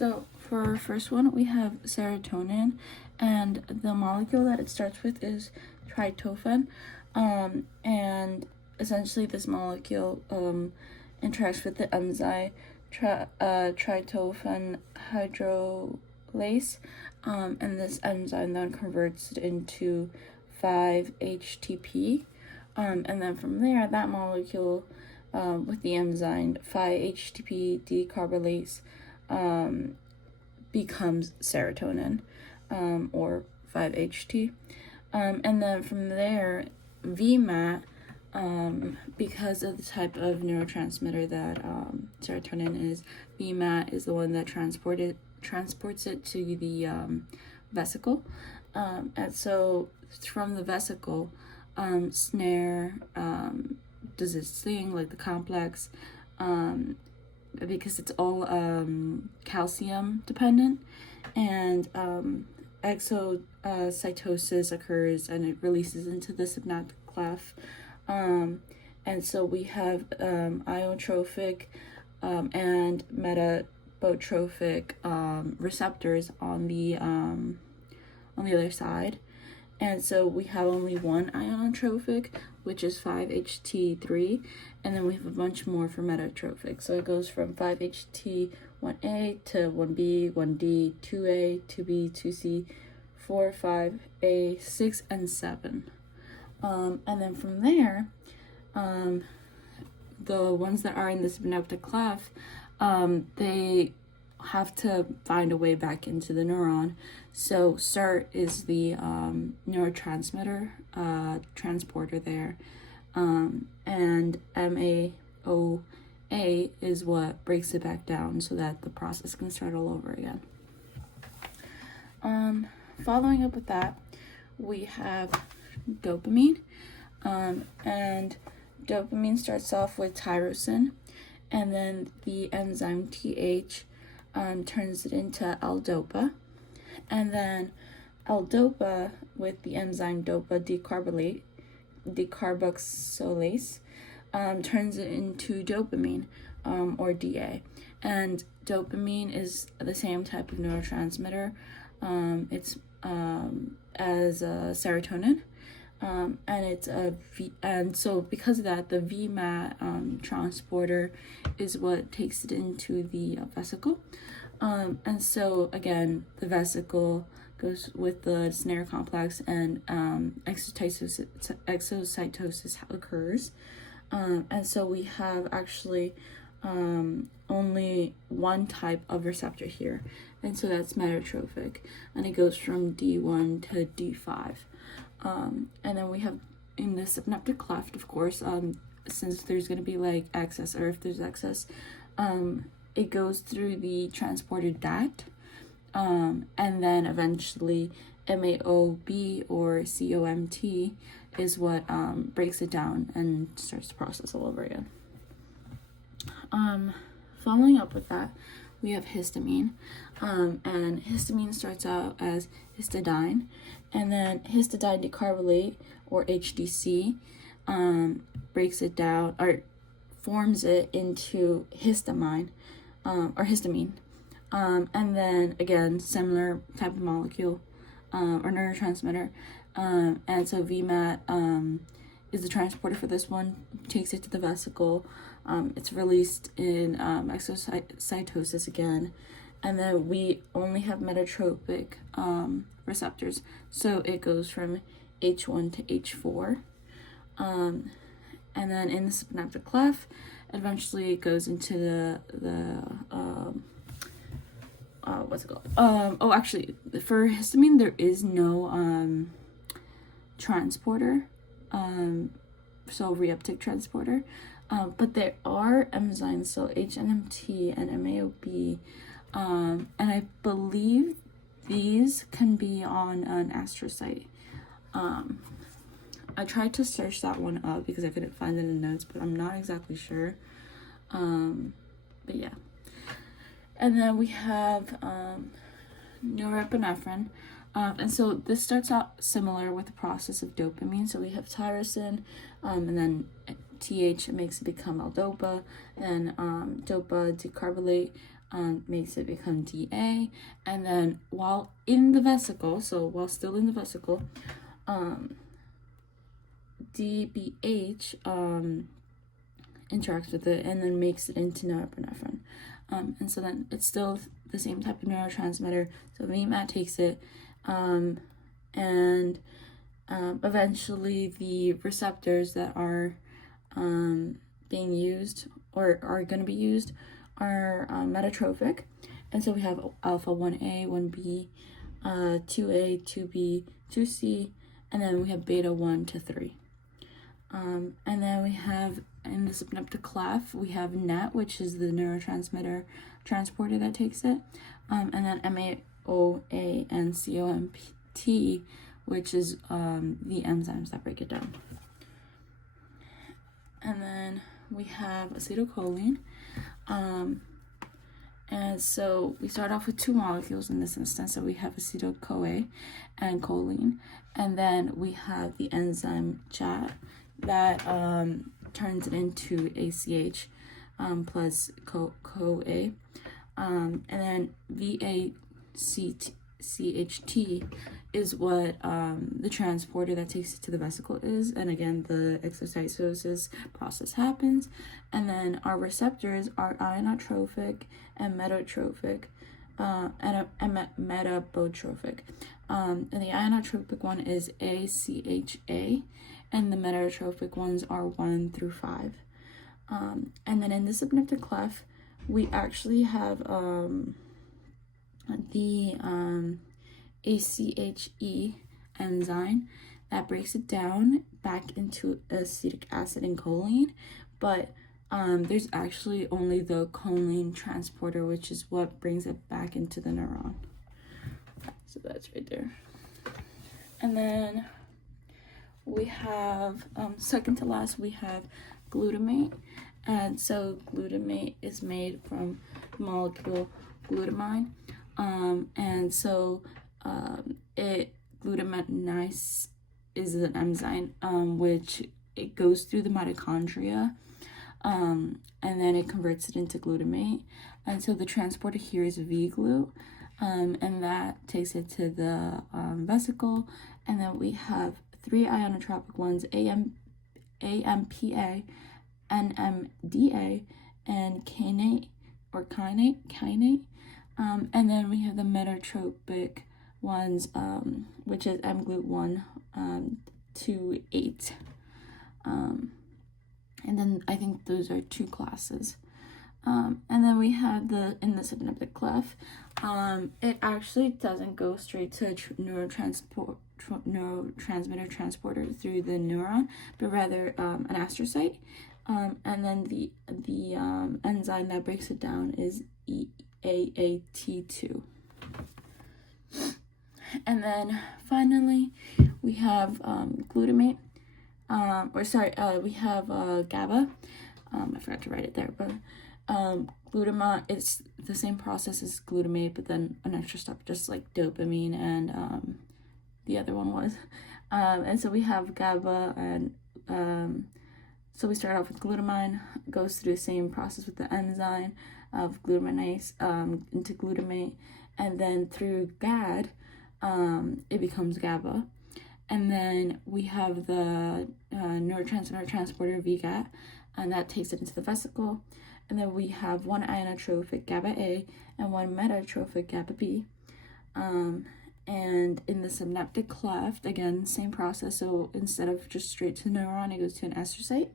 So for our first one, we have serotonin, and the molecule that it starts with is tryptophan. And essentially this molecule interacts with the enzyme tryptophan hydrolase, and this enzyme then converts it into 5-HTP. And then from there, that molecule with the enzyme 5-HTP decarbolase becomes serotonin, or 5-HT. And then from there, VMAT, because of the type of neurotransmitter that serotonin is, VMAT is the one that transports it to the vesicle. And so from the vesicle, SNARE does its thing, like the complex, because it's all calcium dependent, and exocytosis occurs and it releases into the synaptic cleft. And so we have ionotropic and metabotropic receptors on the other side. And so we have only one ionotropic, which is 5-HT3, and then we have a bunch more for metatropic. So it goes from 5-HT1A to 1B, 1D, 2A, 2B, 2C, 4, 5A, 6, and 7. And then from there, the ones that are in the synaptic cleft, they have to find a way back into the neuron. So SERT is the neurotransmitter transporter there, and MAOA is what breaks it back down so that the process can start all over again. Following up with that, we have dopamine, and dopamine starts off with tyrosine, and then the enzyme TH turns it into L-DOPA, and then L-DOPA with the enzyme DOPA decarboxylase turns it into dopamine, or DA. And dopamine is the same type of neurotransmitter. It's as serotonin, and it's and so because of that, the VMAT transporter is what takes it into the vesicle. And so again, the vesicle goes with the SNARE complex, and exocytosis occurs. And so we have actually only one type of receptor here, and so that's metatropic, and it goes from D1 to D5. And then we have in the synaptic cleft, of course, since there's going to be like excess, or if there's excess, it goes through the transported DAT, and then eventually MAOB or COMT is what breaks it down and starts the process all over again. Following up with that, we have histamine, and histamine starts out as histidine, and then histidine decarbonate, or HDC, breaks it down or forms it into histamine, or histamine, and then again, similar type of molecule, or neurotransmitter, and so VMAT is the transporter for this one, takes it to the vesicle. It's released in exocytosis again, and then we only have metatropic receptors, so it goes from H1 to H4, and then in the synaptic cleft, eventually it goes into the what's it called? Actually, for histamine there is no transporter, so reuptake transporter. But there are enzymes, so HNMT and MAOB, and I believe these can be on an astrocyte. I tried to search that one up because I couldn't find it in the notes, but I'm not exactly sure. But yeah. And then we have norepinephrine. And so this starts out similar with the process of dopamine. So we have tyrosine, and then TH makes it become L-DOPA, then DOPA decarbonate, makes it become DA, and then while in the vesicle, so while still in the vesicle, DBH interacts with it and then makes it into norepinephrine. And so then it's still the same type of neurotransmitter. So VMAT takes it, and eventually the receptors that are being used or are going to be used are metatrophic. And so we have alpha 1A, 1B, 2A, 2B, 2C, and then we have beta 1 to 3. And then we have in the synaptic cleft, we have NET, which is the neurotransmitter transporter that takes it, and then MAOA and COMT, which is the enzymes that break it down. And then we have acetylcholine. And so we start off with two molecules in this instance. So we have acetyl-CoA and choline. And then we have the enzyme CHAT that turns it into ACH plus CoA. And then VACHT is what the transporter that takes it to the vesicle is. And again, the exocytosis process happens. And then our receptors are ionotrophic and metabotropic. And the ionotropic one is ACHA, and the metabotropic ones are 1 through 5. And then in the synaptic cleft, we actually have the ACHE enzyme that breaks it down back into acetic acid and choline, but there's actually only the choline transporter, which is what brings it back into the neuron. So that's right there. And then we have, second to last, we have glutamate. And so glutamate is made from molecule glutamine. And so glutamate is an enzyme which it goes through the mitochondria, and then it converts it into glutamate. And so the transporter here is V-glut, and that takes it to the vesicle. And then we have three ionotropic ones, AMPA, NMDA, and kainate. And then we have the metatropic ones, which is mGlut1 to 8. And then I think those are two classes. And then we have in the synaptic cleft, it actually doesn't go straight to neurotransmitter transporter through the neuron, but rather an astrocyte. And then the enzyme that breaks it down is AAT2. And then finally, we have glutamate, we have GABA. I forgot to write it there, but glutamate is the same process as glutamate, but then an extra step, just like dopamine and the other one was. And so we have GABA, and so we start off with glutamine, goes through the same process with the enzyme of glutaminase into glutamate, and then through GAD, it becomes GABA. And then we have the neurotransmitter transporter VGAT, and that takes it into the vesicle. And then we have one ionotrophic GABA A and one metatrophic GABA B. And in the synaptic cleft, again, same process. So instead of just straight to the neuron, it goes to an astrocyte.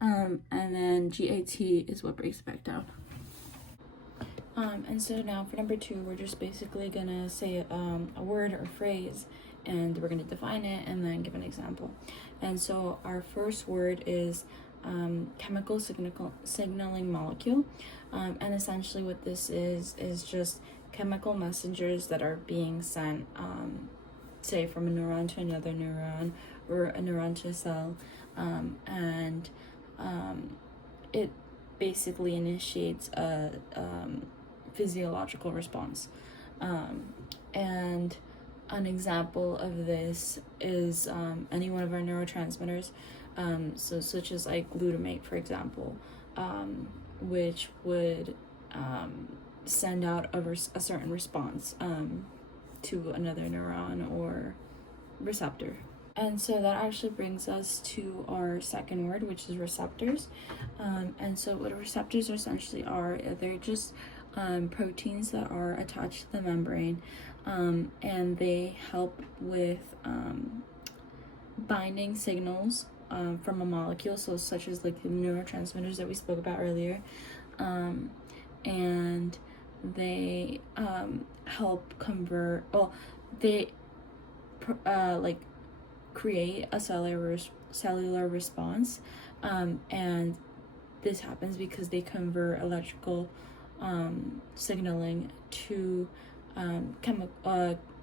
And then GAT is what breaks it back down. And so now for number 2, we're just basically gonna say a word or phrase, and we're gonna define it and then give an example. And so our first word is chemical signaling molecule. And essentially what this is just chemical messengers that are being sent, say from a neuron to another neuron, or a neuron to a cell, and it basically initiates a physiological response. And an example of this is any one of our neurotransmitters, so such as like glutamate, for example, which would send out a certain response to another neuron or receptor. And so that actually brings us to our second word, which is receptors. And so what receptors essentially are, they're just proteins that are attached to the membrane, and they help with binding signals from a molecule, so such as like the neurotransmitters that we spoke about earlier, and they help convert. They like create a cellular response, and this happens because they convert electrical signaling to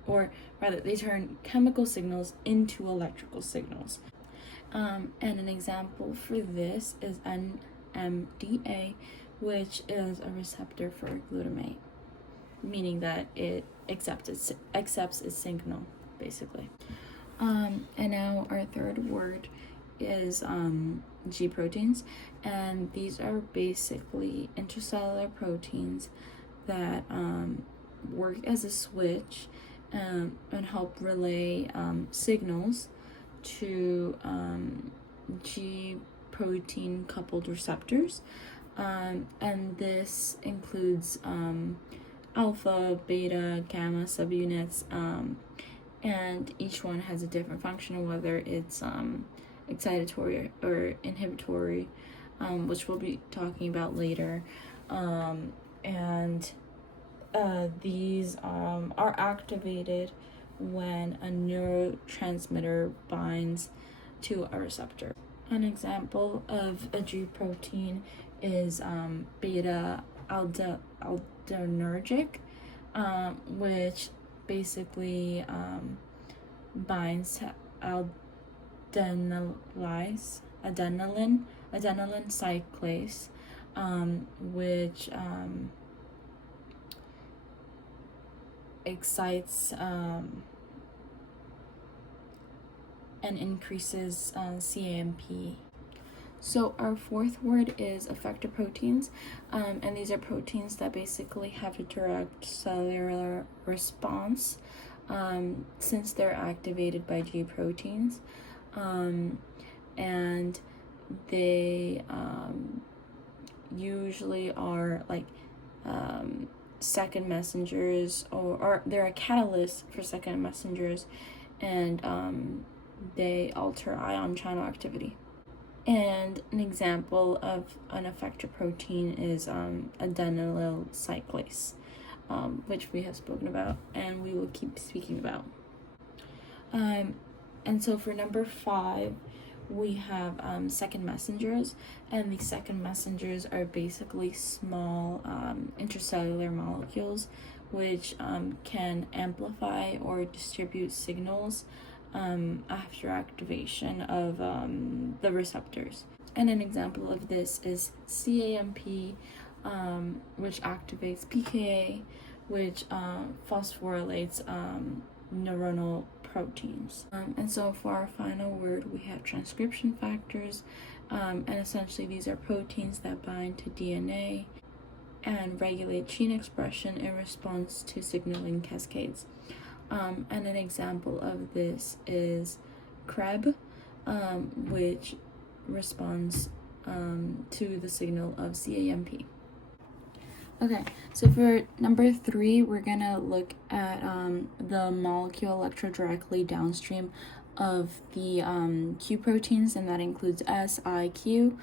or rather they turn chemical signals into electrical signals. And an example for this is NMDA, which is a receptor for glutamate, meaning that it accepts its signal, basically. And now our third word is G proteins, and these are basically intracellular proteins that work as a switch and help relay signals to G protein coupled receptors, and this includes alpha, beta, gamma subunits, and each one has a different function, whether it's excitatory or inhibitory, which we'll be talking about later, and these are activated when a neurotransmitter binds to a receptor. An example of a G protein is beta aldenergic, which basically binds to adenylyl cyclase, which excites and increases CAMP. So our fourth word is effector proteins, and these are proteins that basically have a direct cellular response, since they're activated by G proteins, and they usually are like second messengers, or they're a catalyst for second messengers, and they alter ion channel activity. And an example of an effector protein is adenylyl cyclase, which we have spoken about and we will keep speaking about. And so for number 5, we have second messengers, and these second messengers are basically small intracellular molecules which can amplify or distribute signals after activation of the receptors. And an example of this is CAMP, which activates PKA, which phosphorylates neuronal proteins. And so for our final word, we have transcription factors, and essentially these are proteins that bind to DNA and regulate gene expression in response to signaling cascades. And an example of this is CREB, which responds to the signal of CAMP. Okay, so for number 3, we're gonna look at the molecule electrodirectly downstream of the Q proteins, and that includes S, I, Q.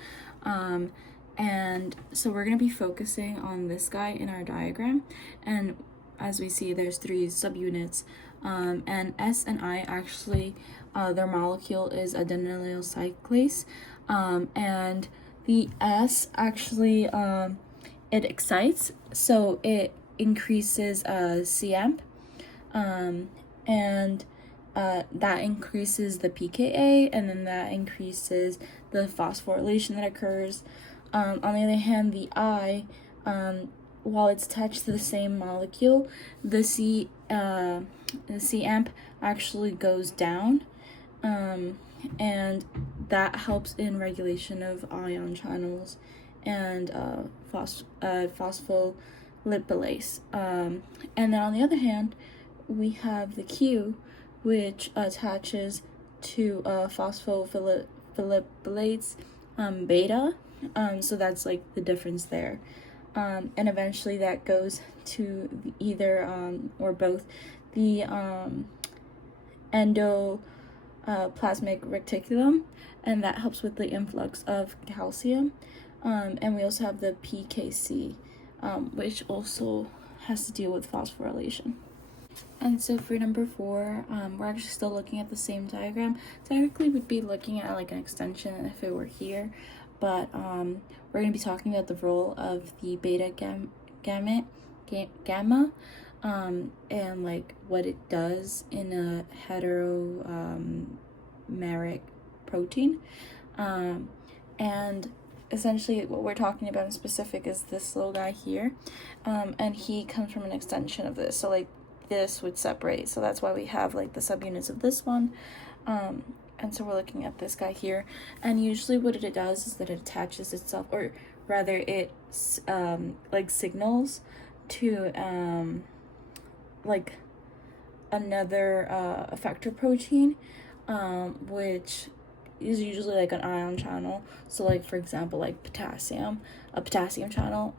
And so we're gonna be focusing on this guy in our diagram, and as we see, there's 3 subunits, and S and I actually, their molecule is adenylyl cyclase, and the S actually, it excites, so it increases CAMP, and that increases the PKA, and then that increases the phosphorylation that occurs. On the other hand, the I, while it's attached to the same molecule, the CAMP actually goes down, and that helps in regulation of ion channels and phosphoglycoproteins lipase. And then on the other hand, we have the Q, which attaches to phospholipids beta. So that's like the difference there. And eventually that goes to either or both the endoplasmic reticulum, and that helps with the influx of calcium. And we also have the PKC, which also has to deal with phosphorylation. And so for number 4, we're actually still looking at the same diagram. Technically, we'd be looking at like an extension if it were here, but we're going to be talking about the role of the beta gamma, and like what it does in a heteromeric protein. And essentially what we're talking about in specific is this little guy here, and he comes from an extension of this. So like this would separate, so that's why we have like the subunits of this one. And so we're looking at this guy here, and usually what it does is that it attaches itself, or rather it like signals to like another effector protein, which is usually like an ion channel. So like for example like potassium, a potassium channel,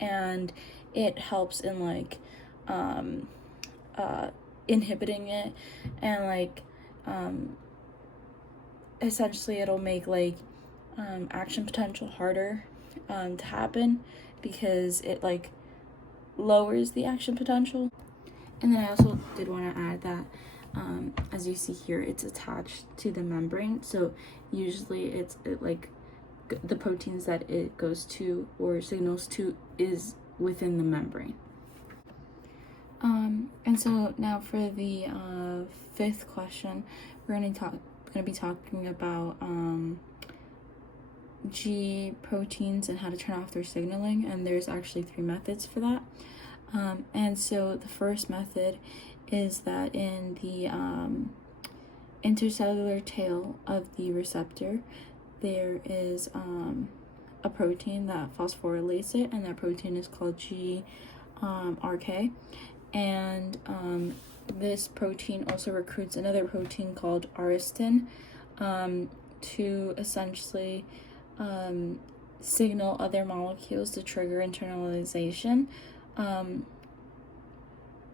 and it helps in like inhibiting it, and like essentially it'll make like action potential harder to happen, because it like lowers the action potential. And then I also did want to add that as you see here, it's attached to the membrane, so usually it like the proteins that it goes to or signals to is within the membrane. And so now for the 5th question, we're going to be talking about G proteins and how to turn off their signaling, and there's actually 3 methods for that. And so the first method is that in the intercellular tail of the receptor, there is a protein that phosphorylates it, and that protein is called GRK. And this protein also recruits another protein called aristin to essentially signal other molecules to trigger internalization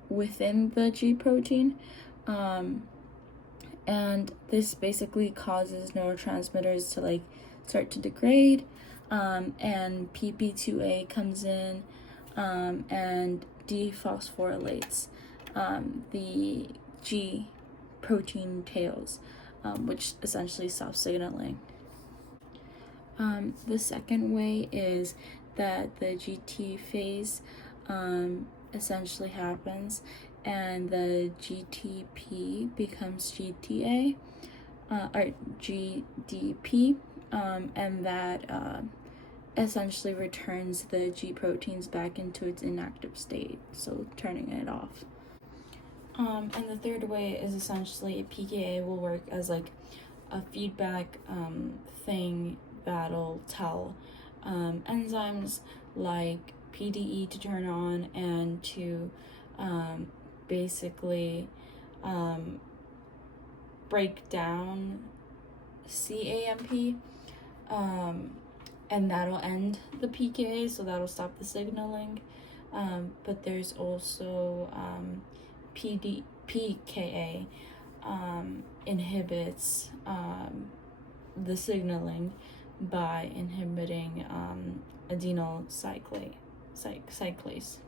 within the G protein. And this basically causes neurotransmitters to like start to degrade, and PP2A comes in and dephosphorylates the G protein tails, which essentially stops signaling. The second way is that the GT phase essentially happens, and the GTP becomes GTA or GDP, and that essentially returns the G proteins back into its inactive state, so turning it off. And the third way is essentially PKA will work as like a feedback thing that'll tell enzymes like PDE to turn on and to basically break down CAMP, and that'll end the PKA, so that'll stop the signaling. But there's also PKA inhibits the signaling by inhibiting adenyl cyclase.